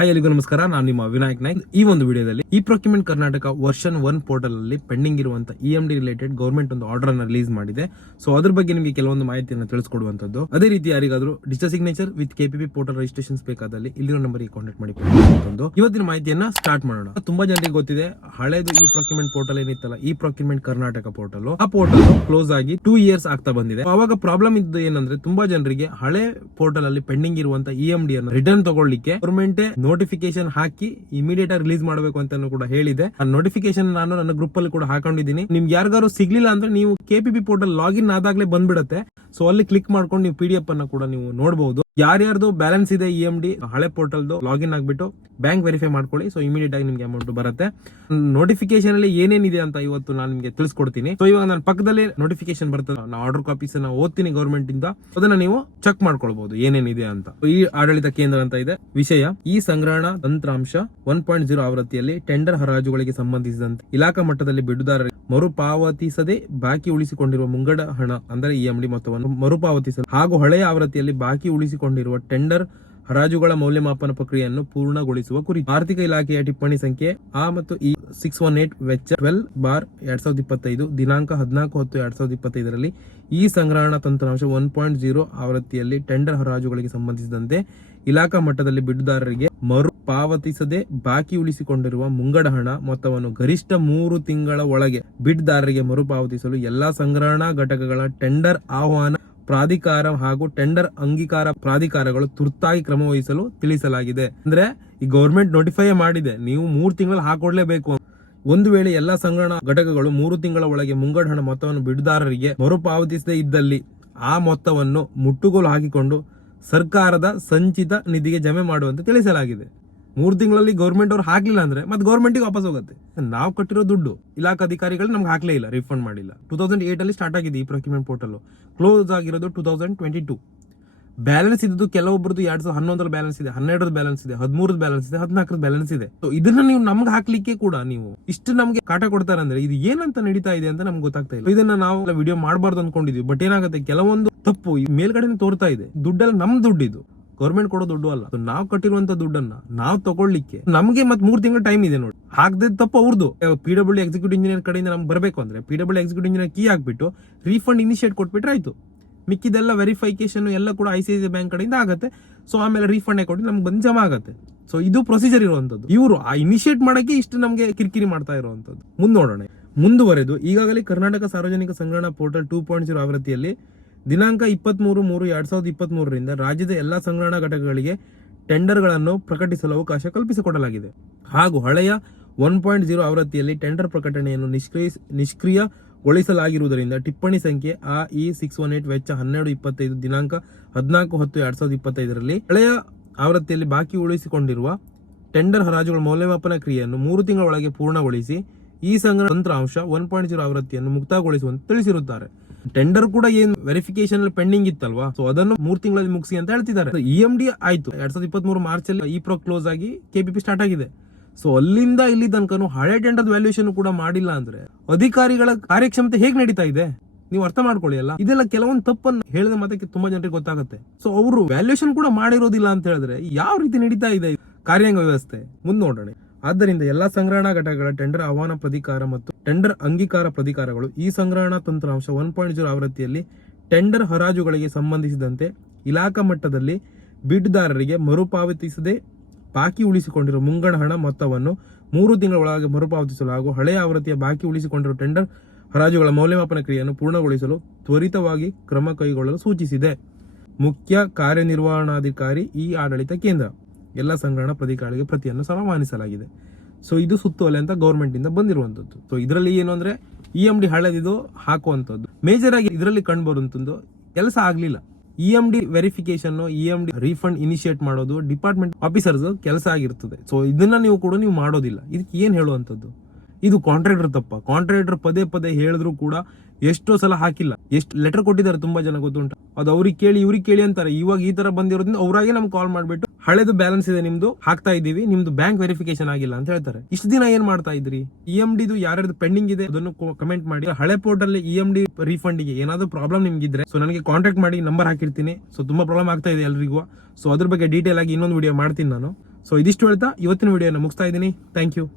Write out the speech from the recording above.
Hi ಎಲ್ಲರಿಗೂ ನಮಸ್ಕಾರ. ನಾನು ನಿಮ್ಮ ವಿನಾಯಕ್ ನಾಯ್ಕ್. ಈ ಒಂದು ವಿಡಿಯೋದಲ್ಲಿ E procurement Karnataka version 1 portal ಅಲ್ಲಿ ಪೆಂಡಿಂಗ್ ಇರುವಂತ EMD ರಿಲೇಟೆಡ್ ಗವರ್ಮೆಂಟ್ ಒಂದು ಆರ್ಡರ್ ಅನ್ನು ರಿಲೀಸ್ ಮಾಡಿದೆ. ಸೊ ಅದ್ರ ಬಗ್ಗೆ ನಿಮಗೆ ಕೆಲವೊಂದು ಮಾಹಿತಿಯನ್ನು ತಿಳಿಸ್ಕೊಡುವಂತದ್ದು. ಅದೇ ರೀತಿ ಯಾರಿಗಾದ್ರೂ digital signature with KPP portal registrations ಬೇಕಾದಲ್ಲಿ ಇಲ್ಲಿರೋ ನಂಬರ್ಗೆ ಕಾಂಟ್ಯಾಕ್ಟ್ ಮಾಡಿ. ಇವತ್ತಿನ ಮಾಹಿತಿಯನ್ನ ಸ್ಟಾರ್ಟ್ ಮಾಡೋಣ. ತುಂಬಾ ಜನರಿಗೆ ಗೊತ್ತಿದೆ, ಹಳೆದು ಇ ಪ್ರೊಕ್ಯೂರ್ಮೆಂಟ್ ಪೋರ್ಟಲ್ ಏನಿತ್ತಲ್ಲ, ಇ ಪ್ರೊಕ್ಯೂರ್ಮೆಂಟ್ ಕರ್ನಾಟಕ ಪೋರ್ಟಲ್, ಆ ಪೋರ್ಟಲ್ ಕ್ಲೋಸ್ ಆಗಿ 2 ಇಯರ್ಸ್ ಆಗ್ತಾ ಬಂದಿದೆ. ಅವಾಗ ಪ್ರಾಬ್ಲಮ್ ಇದ್ದು ಏನಂದ್ರೆ, ತುಂಬಾ ಜನರಿಗೆ ಹಳೆ ಪೋರ್ಟಲ್ ಅಲ್ಲಿ ಪೆಂಡಿಂಗ್ ಇರುವಂತ EMD ಅನ್ನು ರಿಟರ್ನ್ ತಗೊಳ್ಳಿಕ್ಕೆ ಗವರ್ಮೆಂಟ್ ನೋಟಿಫಿಕೇಶನ್ ಹಾಕಿ ಇಮಿಡಿಯೇಟ್ ಆಗಿ ರಿಲೀಸ್ ಮಾಡಬೇಕು ಅಂತ ಕೂಡ ಹೇಳಿದೆ. ಆ ನೋಟಿಫಿಕೇಶನ್ ನಾನು ನನ್ನ ಗ್ರೂಪ್ ಅಲ್ಲಿ ಕೂಡ ಹಾಕೊಂಡಿದ್ದೀನಿ. ನಿಮ್ಗೆ ಯಾರಿಗಾರು ಸಿಗ್ಲಿಲ್ಲ ಅಂದ್ರೆ ನೀವು KPP ಪೋರ್ಟಲ್ ಲಾಗಿನ್ ಆದಾಗ್ಲೇ ಬಂದ್ಬಿಡತ್ತೆ. ಸೊ ಅಲ್ಲಿ ಕ್ಲಿಕ್ ಮಾಡ್ಕೊಂಡು ನೀವು PDF ಅನ್ನ ಕೂಡ ನೀವು ನೋಡಬಹುದು. ಯಾರ್ಯಾರ್ದು ಬ್ಯಾಲೆನ್ಸ್ ಇದೆ EMD ಹಳೆ ಪೋರ್ಟಲ್ ಲಾಗಿನ್ ಆಗ್ಬಿಟ್ಟು ಬ್ಯಾಂಕ್ ವೆರಿಫೈ ಮಾಡ್ಕೊಳ್ಳಿ. ಸೊ ಇಮಿಡಿಯೇಟ್ ಆಗಿ ನಿಮ್ಗೆ ಅಮೌಂಟ್ ಬರುತ್ತೆ. ನೋಟಿಫಿಕೇಶನ್ ಅಲ್ಲಿ ಏನೇನಿದೆ ಅಂತ ಇವತ್ತು ನಾನು ನಿಮ್ಗೆ ತಿಳಿಸ್ಕೊಡ್ತೀನಿ. ಸೊ ಇವಾಗ ನನ್ನ ಪಕ್ಕದಲ್ಲಿ ನೋಟಿಫಿಕೇಶನ್ ಬರ್ತದೆ, ನಾನು ಆರ್ಡರ್ ಕಾಪೀಸ್ ಓದ್ತೀನಿ ಗವರ್ಮೆಂಟ್ ಇಂದ, ಅದನ್ನ ನೀವು ಚೆಕ್ ಮಾಡ್ಕೊಳ್ಬಹುದು ಏನೇನಿದೆ ಅಂತ. ಈ ಆಡಳಿತ ಕೇಂದ್ರ ಅಂತ ಇದೆ. ವಿಷಯ: ಈ ಸಂಗ್ರಹಣಾ ತಂತ್ರಾಂಶ 1.0 ಆವೃತ್ತಿಯಲ್ಲಿ ಟೆಂಡರ್ ಹರಾಜುಗಳಿಗೆ ಸಂಬಂಧಿಸಿದಂತೆ ಇಲಾಖಾ ಮಟ್ಟದಲ್ಲಿ ಬಿಡುದಾರರಿಗೆ ಮರುಪಾವತಿಸದೆ ಬಾಕಿ ಉಳಿಸಿಕೊಂಡಿರುವ ಮುಂಗಡ ಹಣ ಅಂದರೆ EMD ಮೊತ್ತವನ್ನು ಮರುಪಾವತಿಸಲು ಹಾಗೂ ಹಳೆಯ ಆವೃತ್ತಿಯಲ್ಲಿ ಬಾಕಿ ಉಳಿಸಿಕೊಂಡಿರುವ ಟೆಂಡರ್ ಹರಾಜುಗಳ ಮೌಲ್ಯಮಾಪನ ಪ್ರಕ್ರಿಯೆಯನ್ನು ಪೂರ್ಣಗೊಳಿಸುವ ಕುರಿತು ಆರ್ಥಿಕ ಇಲಾಖೆಯ ಟಿಪ್ಪಣಿ ಸಂಖ್ಯೆ ಆ ಮತ್ತು ಈ 618 ವೆಚ್ಚ 12/2025 ದಿನಾಂಕ 14/10/2025 ಈ ಸಂಗ್ರಹಣಾ ತಂತ್ರಾಂಶ 1.0 ಆವೃತ್ತಿಯಲ್ಲಿ ಟೆಂಡರ್ ಹರಾಜುಗಳಿಗೆ ಸಂಬಂಧಿಸಿದಂತೆ ಇಲಾಖಾ ಮಟ್ಟದಲ್ಲಿ ಬಿಡುದಾರರಿಗೆ ಮರುಪಾವತಿಸದೆ ಬಾಕಿ ಉಳಿಸಿಕೊಂಡಿರುವ ಮುಂಗಡ ಹಣ ಮೊತ್ತವನ್ನು ಗರಿಷ್ಠ 3 ತಿಂಗಳ ಒಳಗೆ ಬಿಡ್ದಾರರಿಗೆ ಮರುಪಾವತಿಸಲು ಎಲ್ಲಾ ಸಂಗ್ರಹಣಾ ಘಟಕಗಳ ಟೆಂಡರ್ ಆಹ್ವಾನ ಪ್ರಾಧಿಕಾರ ಹಾಗೂ ಟೆಂಡರ್ ಅಂಗೀಕಾರ ಪ್ರಾಧಿಕಾರಗಳು ತುರ್ತಾಗಿ ಕ್ರಮ ವಹಿಸಲು ತಿಳಿಸಲಾಗಿದೆ. ಅಂದ್ರೆ ಈ ಗವರ್ಮೆಂಟ್ ನೋಟಿಫೈ ಮಾಡಿದೆ, ನೀವು 3 ತಿಂಗಳು ಹಾಕೊಡ್ಲೇಬೇಕು. ಒಂದು ವೇಳೆ ಎಲ್ಲಾ ಸಂಗ್ರಹಣಾ ಘಟಕಗಳು 3 ತಿಂಗಳ ಒಳಗೆ ಮುಂಗಡ ಹಣ ಮೊತ್ತವನ್ನು ಬಿಡುದಾರರಿಗೆ ಮರುಪಾವತಿಸದೇ ಇದ್ದಲ್ಲಿ ಆ ಮೊತ್ತವನ್ನು ಮುಟ್ಟುಗೋಲು ಹಾಕಿಕೊಂಡು ಸರ್ಕಾರದ ಸಂಚಿತ ನಿಧಿಗೆ ಜಮೆ ಮಾಡುವಂತೆ ತಿಳಿಸಲಾಗಿದೆ. 3 ತಿಂಗಳಲ್ಲಿ ಗೌರ್ಮೆಂಟ್ ಅವ್ರು ಹಾಕ್ಲಿಲ್ಲ ಅಂದ್ರೆ ಮತ್ತೆ ಗೌರ್ಮೆಂಟ್ಗೆ ವಾಪಸ್ ಹೋಗುತ್ತೆ. ನಾವು ಕಟ್ಟಿರೋ ದುಡ್ಡು ಇಲಾಖಾ ಅಧಿಕಾರಿಗಳು ನಮ್ಗೆ ಹಾಕ್ಲೇ ಇಲ್ಲ, ರಿಫಂಡ್ ಮಾಡಿಲ್ಲ. 2008 ಅಲ್ಲಿ ಸ್ಟಾರ್ಟ್ ಆಗಿದೆ ಈ ಪ್ರೊಕ್ಯೂರ್ಮೆಂಟ್ ಪೋರ್ಟಲ್, ಕ್ಲೋಸ್ ಆಗಿರೋದು 2022. ಬ್ಯಾಲೆನ್ಸ್ ಇದ್ದು ಕೆಲವೊಬ್ಬರದು 2011 ಬ್ಯಾಲೆನ್ಸ್ ಇದೆ, 12 ಬ್ಯಾಲೆನ್ಸ್ ಇದೆ, 13 ಬ್ಯಾಲೆನ್ಸ್ ಇದೆ, 14 ಬ್ಯಾಲೆನ್ಸ್ ಇದೆ. ಇದನ್ನ ನೀವು ನಮ್ಗೆ ಹಾಕ್ಲಿಕ್ಕೆ ಕೂಡ ನೀವು ಇಷ್ಟು ನಮ್ಗೆ ಕಾಟ ಕೊಡ್ತಾರೆ ಅಂದ್ರೆ ಇದು ಏನಂತ ನಡೀತಾ ಇದೆ ಅಂತ ನಮ್ಗೆ ಗೊತ್ತಾಗ್ತಾ ಇಲ್ಲ. ಇದನ್ನ ನಾವು ವಿಡಿಯೋ ಮಾಡಬಾರ್ದು ಅನ್ಕೊಂಡಿದ್ವಿ, ಬಟ್ ಏನಾಗುತ್ತೆ, ಕೆಲವೊಂದು ತಪ್ಪು ಮೇಲ್ಗಡೆ ತೋರ್ತಾ ಇದೆ. ದುಡ್ಡೆಲ್ಲ ನಮ್ ದುಡ್ಡು, ಇದು ಗೌರ್ಮೆಂಟ್ ಕೊಡೋ ದುಡ್ಡು ಅಲ್ಲ. ನಾವು ಕಟ್ಟಿರುವಂತ ದುಡ್ಡನ್ನ ನಾವು ತಗೊಳ್ಳಿಕ್ಕೆ ನಮಗೆ ಮತ್ತೆ 3 ತಿಂಗಳ ಟೈಮ್ ಇದೆ ನೋಡಿ. ಹಾಕದೆ ತಪ್ಪು ಅವ್ರದ್ದು. PWD ಎಕ್ಸಿಕ್ಯೂಟಿವ್ ಇಂಜಿನಿಯರ್ ಕಡೆಯಿಂದ ನಮ್ಗೆ ಬರಬೇಕು ಅಂದ್ರೆ PWD ಎಕ್ಸಿಕ್ಯೂಟಿವ್ ಇಂಜಿನಿಯರ್ ಕೀ ಹಾಕ್ಬಿಟ್ಟು ರೀಫಂಡ್ ಇನಿಷಿಯೇಟ್ ಕೊಟ್ಬಿಟ್ರೆ ಆಯ್ತು. ಮಿಕ್ಕಿದೆಲ್ಲ ವೆರಿಫಿಕೇಶನ್ ಎಲ್ಲ ಕೂಡ ICICI ಬ್ಯಾಂಕ್ ಕಡೆಯಿಂದ ಆಗುತ್ತೆ. ಸೊ ಆಮೇಲೆ ರೀಫಂಡ್ ಕೊಟ್ಟು ನಮ್ಗೆ ಬಂದು ಜಮಾ ಆಗುತ್ತೆ. ಸೊ ಇದು ಪ್ರೊಸೀಜರ್ ಇರುವಂತದ್ದು. ಇವರು ಆ ಇನಿಷಿಯೇಟ್ ಮಾಡಕ್ಕೆ ಇಷ್ಟು ನಮ್ಗೆ ಕಿರಿಕಿರಿ ಮಾಡ್ತಾ ಇರುವಂತದ್ದು. ನೋಡೋಣ. ಮುಂದುವರೆದು ಈಗಾಗಲೇ ಕರ್ನಾಟಕ ಸಾರ್ವಜನಿಕ ಸಂಗ್ರಹಣಾ ಪೋರ್ಟಲ್ 2.0 ಆವೃತ್ತಿಯಲ್ಲಿ ದಿನಾಂಕ 23/3/2023 ರಾಜ್ಯದ ಎಲ್ಲಾ ಸಂಗ್ರಹಣಾ ಘಟಕಗಳಿಗೆ ಟೆಂಡರ್ಗಳನ್ನು ಪ್ರಕಟಿಸಲು ಅವಕಾಶ ಕಲ್ಪಿಸಿಕೊಡಲಾಗಿದೆ. ಹಾಗೂ ಹಳೆಯ 1.0 ಆವೃತ್ತಿಯಲ್ಲಿ ಟೆಂಡರ್ ಪ್ರಕಟಣೆಯನ್ನು ನಿಷ್ಕ್ರಿಯಗೊಳಿಸಲಾಗಿರುವುದರಿಂದ ಟಿಪ್ಪಣಿ ಸಂಖ್ಯೆ ಈ 618 ವೆಚ್ಚ 12/25 ದಿನಾಂಕ 14/10/2025 ಹಳೆಯ ಆವೃತ್ತಿಯಲ್ಲಿ ಬಾಕಿ ಉಳಿಸಿಕೊಂಡಿರುವ ಟೆಂಡರ್ ಹರಾಜುಗಳ ಮೌಲ್ಯಮಾಪನ ಕ್ರಿಯೆಯನ್ನು 3 ತಿಂಗಳ ಒಳಗೆ ಪೂರ್ಣಗೊಳಿಸಿ ಈ ಸಂಗ್ರಹ ತಂತ್ರಾಂಶ 1.0 ಆವೃತ್ತಿಯನ್ನು ಮುಕ್ತಾಯಗೊಳಿಸುವಂತೆ ತಿಳಿಸಿರುತ್ತಾರೆ. ಟೆಂಡರ್ ಕೂಡ ಏನ್ ವೆರಿಫಿಕೇಶನ್ ಪೆಂಡಿಂಗ್ ಇತ್ತಲ್ವಾ, ಸೊ ಅದನ್ನು 3 ತಿಂಗಳಲ್ಲಿ ಮುಗಿಸಿ ಅಂತ ಹೇಳ್ತಿದ್ದಾರೆ. EMD ಆಯ್ತು 2023 ಮಾರ್ಚ್ ಅಲ್ಲಿ ಈ ಪ್ರೊ ಕ್ಲೋಸ್ ಆಗಿ KPP ಸ್ಟಾರ್ಟ್ ಆಗಿದೆ. ಸೊ ಅಲ್ಲಿಂದ ಇಲ್ಲಿ ತನಕ ಹಳೆ ಟೆಂಡರ್ ವ್ಯಾಲ್ಯೂಯೇಷನ್ ಕೂಡ ಮಾಡಿಲ್ಲ ಅಂದ್ರೆ ಅಧಿಕಾರಿಗಳ ಕಾರ್ಯಕ್ಷಮತೆ ಹೇಗ್ ನಡೀತಾ ಇದೆ ನೀವು ಅರ್ಥ ಮಾಡ್ಕೊಳ್ಳಿ. ಅಲ್ಲ, ಇದೆಲ್ಲ ಕೆಲವೊಂದು ತಪ್ಪನ್ನು ಹೇಳಿದ ಮತ್ತೆ ತುಂಬಾ ಜನರಿಗೆ ಗೊತ್ತಾಗುತ್ತೆ. ಸೊ ಅವರು ವ್ಯಾಲ್ಯೂಯೇಷನ್ ಕೂಡ ಮಾಡಿರೋದಿಲ್ಲ ಅಂತ ಹೇಳಿದ್ರೆ ಯಾವ ರೀತಿ ನಡೀತಾ ಇದೆ ಕಾರ್ಯಾಂಗ ವ್ಯವಸ್ಥೆ ನೋಡೋಣ. ಆದ್ದರಿಂದ ಎಲ್ಲಾ ಸಂಗ್ರಹಣಾ ಘಟಕಗಳ ಟೆಂಡರ್ ಆಹ್ವಾನ ಪ್ರಾಧಿಕಾರ ಮತ್ತು ಟೆಂಡರ್ ಅಂಗೀಕಾರ ಪ್ರಾಧಿಕಾರಗಳು ಈ ಸಂಗ್ರಹಣಾ ತಂತ್ರಾಂಶ 1.0 ಆವೃತ್ತಿಯಲ್ಲಿ ಟೆಂಡರ್ ಹರಾಜುಗಳಿಗೆ ಸಂಬಂಧಿಸಿದಂತೆ ಇಲಾಖಾ ಮಟ್ಟದಲ್ಲಿ ಬಿಡ್ದಾರರಿಗೆ ಮರುಪಾವತಿಸದೆ ಬಾಕಿ ಉಳಿಸಿಕೊಂಡಿರುವ ಮುಂಗಡ ಹಣ ಮೊತ್ತವನ್ನು 3 ತಿಂಗಳ ಒಳಗೆ ಮರುಪಾವತಿಸಲು ಹಾಗೂ ಹಳೆಯ ಆವೃತ್ತಿಯ ಬಾಕಿ ಉಳಿಸಿಕೊಂಡಿರುವ ಟೆಂಡರ್ ಹರಾಜುಗಳ ಮೌಲ್ಯಮಾಪನ ಕ್ರಿಯೆಯನ್ನು ಪೂರ್ಣಗೊಳಿಸಲು ತ್ವರಿತವಾಗಿ ಕ್ರಮ ಕೈಗೊಳ್ಳಲು ಸೂಚಿಸಿದೆ. ಮುಖ್ಯ ಕಾರ್ಯನಿರ್ವಹಣಾಧಿಕಾರಿ ಈ ಆಡಳಿತ ಕೇಂದ್ರ ಎಲ್ಲ ಸಂಗ್ರಹಣಾ ಪ್ರಾಧಿಕಾರಗಳಿಗೆ ಪ್ರತಿಯನ್ನು ರವಾನಿಸಲಾಗಿದೆ. ಸೊ ಇದು ಸುತ್ತೋಲೆ ಅಂತ ಗೌರ್ಮೆಂಟ್ ಇಂದ ಬಂದಿರುವಂತದ್ದು. ಸೊ ಇದರಲ್ಲಿ ಏನು ಅಂದ್ರೆ EMD ಹಳೆದಿದು ಹಾಕುವಂತದ್ದು ಮೇಜರ್ ಆಗಿ ಇದರಲ್ಲಿ ಕಂಡು ಬರುವಂತದ್ದು ಕೆಲಸ ಆಗ್ಲಿಲ್ಲ. EMD verification, EMD refund initiate ಮಾಡೋದು ಡಿಪಾರ್ಟ್ಮೆಂಟ್ ಆಫೀಸರ್ಸ್ ಕೆಲಸ ಆಗಿರ್ತದೆ. ಸೊ ಇದನ್ನ ನೀವು ಕೂಡ ನೀವು ಮಾಡೋದಿಲ್ಲ. ಇದಕ್ಕೆ ಏನ್ ಹೇಳುವಂತದ್ದು? ಇದು ಕಾಂಟ್ರಾಕ್ಟರ್ ತಪ್ಪ. ಕಾಂಟ್ರಾಕ್ಟರ್ ಪದೇ ಪದೇ ಹೇಳಿದ್ರು ಕೂಡ ಎಷ್ಟೋ ಸಲ ಹಾಕಿಲ್ಲ. ಎಷ್ಟು ಲೆಟರ್ ಕೊಟ್ಟಿದ್ದಾರೆ ತುಂಬಾ ಜನ ಗೊತ್ತುಂಟು. ಅದು ಅವ್ರಿಗೆ ಕೇಳಿ ಇವ್ರಿಗೆ ಕೇಳಿ ಅಂತಾರೆ. ಇವಾಗ ಈ ತರ ಬಂದಿರೋದ್ರಿಂದ ಅವ್ರಾಗೆ ನಮ್ಗೆ ಕಾಲ್ ಮಾಡ್ಬಿಟ್ಟು ಹಳೆದು ಬ್ಯಾಲೆನ್ಸ್ ಇದೆ ನಿಮ್ದು ಹಾಕ್ತಾ ಇದೀವಿ, ನಿಮ್ದು ಬ್ಯಾಂಕ್ ವೆರಿಫಿಕೇಶನ್ ಆಗಿಲ್ಲ ಅಂತ ಹೇಳ್ತಾರೆ. ಇಷ್ಟು ದಿನ ಏನ್ ಮಾಡ್ತಾ ಇದ್ರಿ? EMD ಯಾರ್ಯಾರ್ದು ಪೆಂಡಿಂಗ್ ಇದೆ ಅದನ್ನು ಕಮೆಂಟ್ ಮಾಡಿ. ಹಳೆ ಪೋರ್ಟಲ್ EMD ರೀಫಂಡ್ ಗೆ ಏನಾದ್ರು ಪ್ರಾಬ್ಲಮ್ ನಿಮ್ಗಿದ್ರೆ ಸೊ ನನಗೆ ಕಾಂಟ್ಯಾಕ್ಟ್ ಮಾಡಿ, ನಂಬರ್ ಹಾಕಿರ್ತೀನಿ. ಸೊ ತುಂಬಾ ಪ್ರಾಬ್ಲಮ್ ಆಗ್ತಾ ಇದೆ ಎಲ್ರಿಗೂ. ಸೊ ಅದ್ರ ಬಗ್ಗೆ ಡೀಟೇಲ್ ಆಗಿ ಇನ್ನೊಂದು ವಿಡಿಯೋ ಮಾಡ್ತೀನಿ ನಾನು. ಸೊ ಇದಿಷ್ಟು ಹೇಳ್ತಾ ಇವತ್ತಿನ ವಿಡಿಯೋನ ಮುಗಿಸ್ತಾ ಇದ್ದೀನಿ. Thank you.